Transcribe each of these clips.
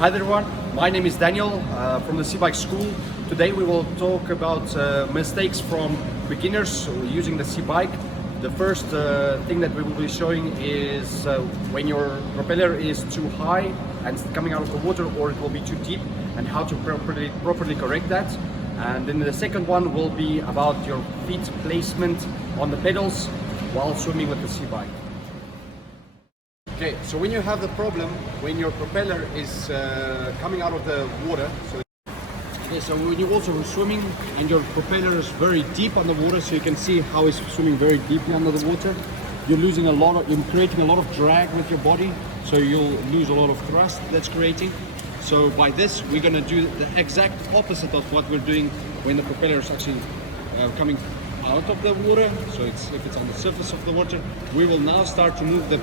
Hi there everyone, my name is Daniel from the Seabike school. Today we will talk about mistakes from beginners using the Seabike. The first thing that we will be showing is when your propeller is too high and coming out of the water, or it will be too deep, and how to properly correct that. And then the second one will be about your feet placement on the pedals while swimming with the Seabike. Okay, so when you have the problem when your propeller is coming out of the water, so when you're also swimming and your propeller is very deep on the water, so you can see how it's swimming very deeply under the water, you're creating a lot of drag with your body, so you'll lose a lot of thrust that's creating. So by this, we're going to do the exact opposite of what we're doing when the propeller is actually coming out of the water. So if it's on the surface of the water, we will now start to move the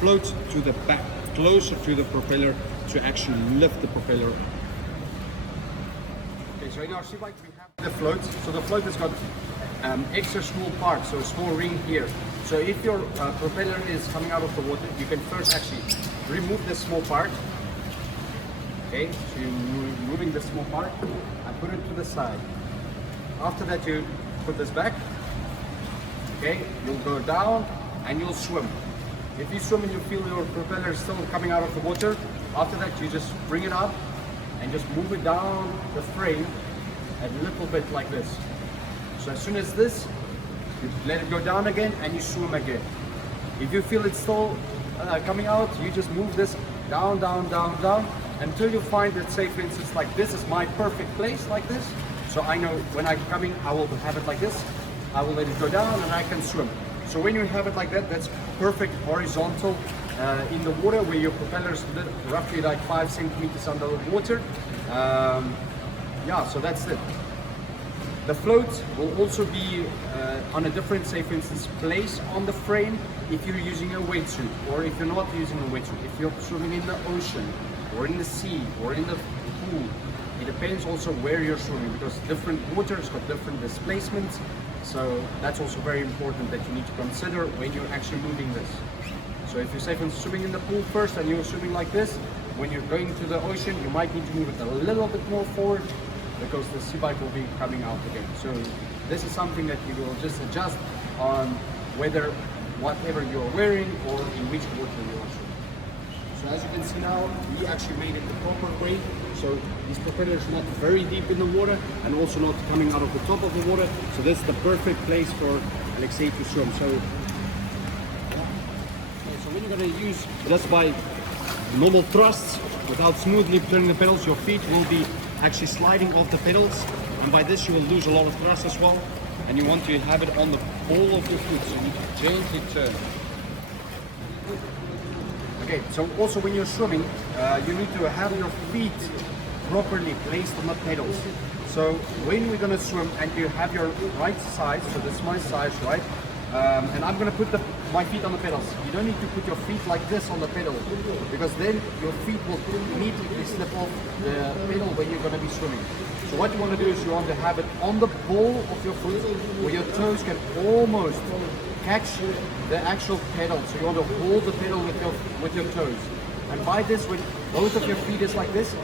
float to the back, closer to the propeller, to actually lift the propeller. Okay, so in our Seabike we have the float. So the float has got extra small part, so a small ring here. So if your propeller is coming out of the water, you can first actually remove this small part. Okay, so you're moving the small part and put it to the side. After that you put this back. Okay, you'll go down and you'll swim. If you swim and you feel your propeller is still coming out of the water, after that you just bring it up and just move it down the frame a little bit like this. So as soon as this, you let it go down again and you swim again. If you feel it's still coming out, you just move this down, down, down, down until you find that, say for instance, like this is my perfect place like this. So I know when I'm coming, I will have it like this. I will let it go down and I can swim. So when you have it like that, that's perfect horizontal in the water, where your propeller is roughly like 5 centimeters under the water. Yeah, so that's it. The float will also be on a different, say for instance, place on the frame if you're using a wetsuit, or if you're not using a wetsuit, if you're swimming in the ocean, or in the sea, or in the pool. It depends also where you're swimming, because different waters got different displacements. So that's also very important that you need to consider when you're actually moving this. So if you're, say, swimming in the pool first and you're swimming like this, when you're going to the ocean, you might need to move it a little bit more forward, because the Seabike will be coming out again. So this is something that you will just adjust on whatever you're wearing or in which water you are swimming. So as you can see now, we actually made it the proper way. So this propeller is not very deep in the water and also not coming out of the top of the water. So this is the perfect place for Alexei to swim. So when you're going to use just by normal thrusts without smoothly turning the pedals, your feet will be actually sliding off the pedals, and by this you will lose a lot of thrust as well. And you want to have it on the ball of your foot, so you need to gently turn. Okay, so also when you're swimming, you need to have your feet properly placed on the pedals. So when we're going to swim and you have your right side, so this is my side, right? And I'm going to put my feet on the pedals. You don't need to put your feet like this on the pedal, because then your feet will immediately slip off the pedal when you're going to be swimming. So what you want to do is you want to have it on the ball of your foot, where your toes can almost catch the actual pedal. So you want to hold the pedal with your toes. And by this, when both of your feet is like this,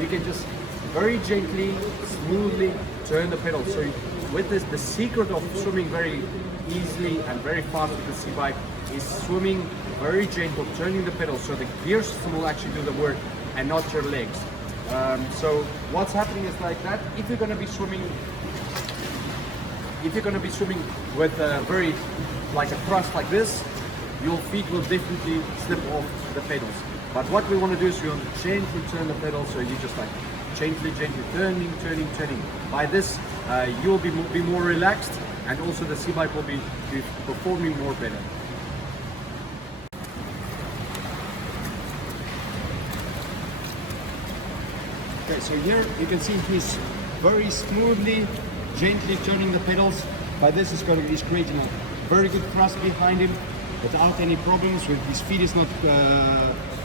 you can just very gently, smoothly turn the pedal. So with this, the secret of swimming very easily and very fast with the Seabike is swimming very gentle, turning the pedal, so the gear system will actually do the work and not your legs. So what's happening is like that. If you're going to be swimming with very like a thrust like this, your feet will definitely slip off the pedals. But what we want to do is we want to gently turn the pedal, so you just like gently turning. By this, you'll be more relaxed, and also the Seabike will be performing more better. Okay, so here you can see he's very smoothly, gently turning the pedals. By this, he's creating a very good thrust behind him without any problems. With his feet is not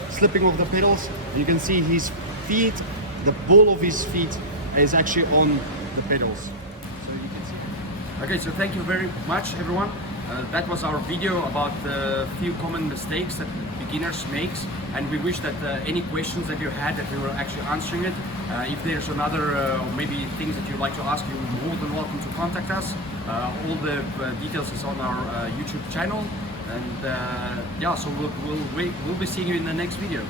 slipping off the pedals. And you can see his feet, the ball of his feet is actually on the pedals. So you can see. Okay, so thank you very much, everyone. That was our video about the few common mistakes that beginners make, and we wish that any questions that you had, that we were actually answering it. If there's another maybe things that you'd like to ask, you're more than welcome to contact us. All the details is on our YouTube channel, and yeah, so we'll be seeing you in the next video.